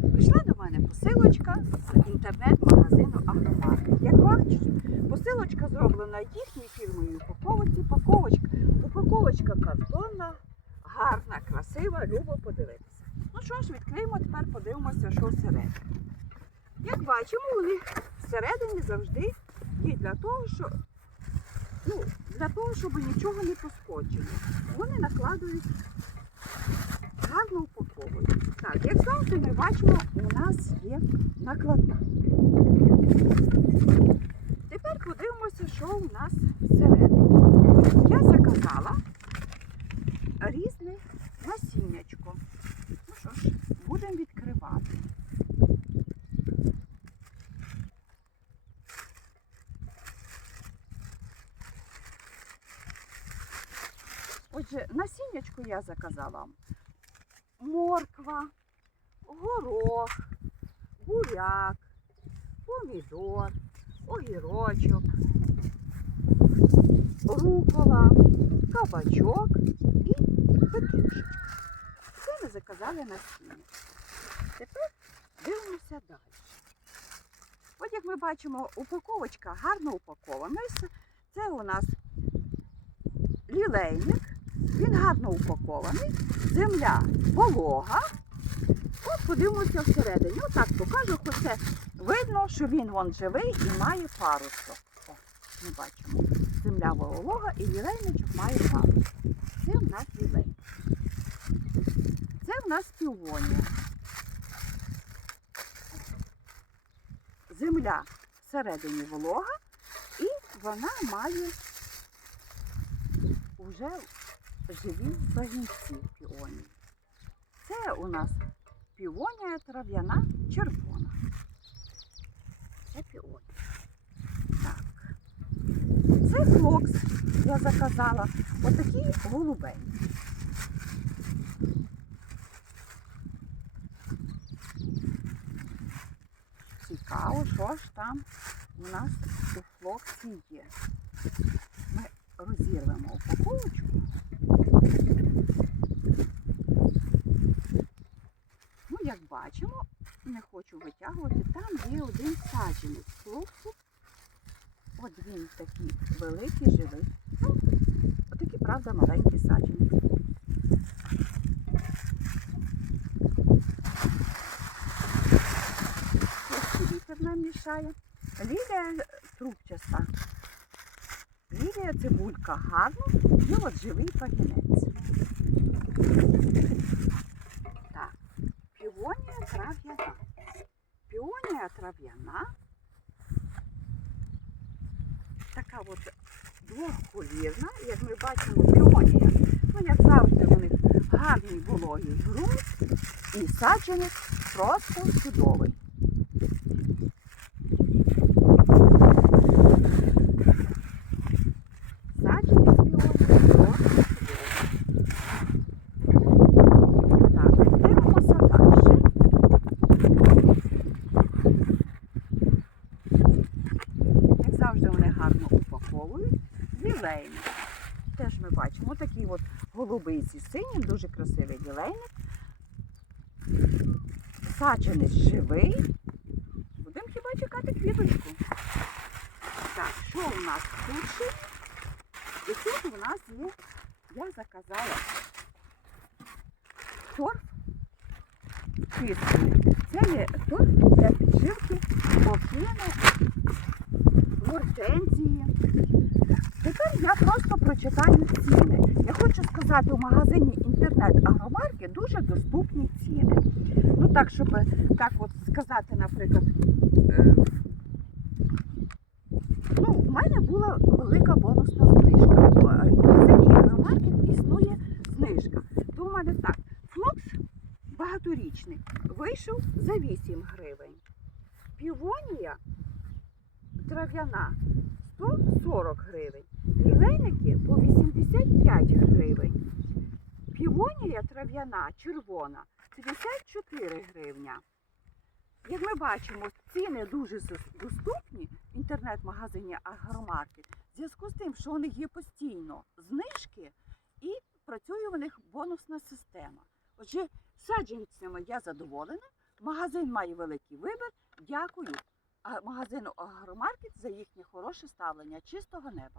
Прийшла до мене посилочка з інтернет-магазину Агромаркет. Як бачиш, посилочка зроблена їхньою фірмою упаковці. Упаковочка, упаковочка картонна, гарна, красива, любо подивитися. Ну що ж, відкриємо тепер, подивимося, що всередині. Як бачимо, вони всередині завжди є для того, що ну, для того, щоб нічого не поскочило. Вони накладують гарно упаковують. Як ми бачимо, у нас є накладна. Тепер подивимося, що у нас всередині. Я заказала різне насіннячко. Ну що ж, будемо відкривати. Отже, насіннячко я заказала морква, горох, буряк, помідор, огірочок, рукола, кабачок і петрушечка. Це ми заказали насіння. Тепер дивимося далі. От як ми бачимо, упаковочка гарно упакована. Це у нас лілейник. Він гарно упакований. Земля волога. От подивимося всередині. Отак покажу, хоч це видно, що він вон живий і має паросток. О, ми бачимо. Земля волога і лілейничок має паросток. Це в нас лілей. Це в нас півонія. Земля всередині волога і вона має вже живі пагінці піонії. Це у нас піонія трав'яна червона. Це піонія. Так. Це флокс я заказала. Отакий голубенький. Цікаво, що ж там у нас у флоксі є. Ми розірвемо упаковочку. Ну, як бачимо, не хочу витягувати, там є один саджанець флоксу. От він такий великий, живий. Ну, отакий, правда, маленький саджанець. Вітер нам мішає. Лілія трубчаста. Лілія цибулька гарна і от живий пагінець. Так, півонія трав'яна. Півонія трав'яна. Така от двохколірна, як ми бачимо, півонія. Ну, як завжди, у них гарний вологий ґрунт і саджанець просто чудовий. Саджанець піонії просто чудовий. Так, дивимося далі. Як завжди вони гарно упаковують. Лілейник. Теж ми бачимо такий от зі синім, дуже красивий лілейник. Саджанець живий. Будемо хіба чекати квіточку. Так, що у нас тут? І тут у нас є, я заказала торф чистий. Це є торф для підживки овчини, гортензії. Тепер я просто прочитаю ціни. Я хочу сказати, у магазині інтернет-агромарки дуже доступні ціни. Ну так, щоб так от сказати, наприклад, е, ну, у мене була велика бонусна знижка. В магазині агромаркет існує знижка. То у мене так, флокс багаторічний вийшов за 8 гривень. Півонія трав'яна 140 гривень. Лілейники по 85 гривень. Півонія трав'яна червона 54 гривня. Як ми бачимо, ціни дуже доступні в інтернет-магазині Агромаркет. В зв'язку з тим, що у них є постійно знижки і працює у них бонусна система. Отже, саджанцями я задоволена. Магазин має великий вибір. Дякую. Магазину Агромаркет за їхнє хороше ставлення чистого неба.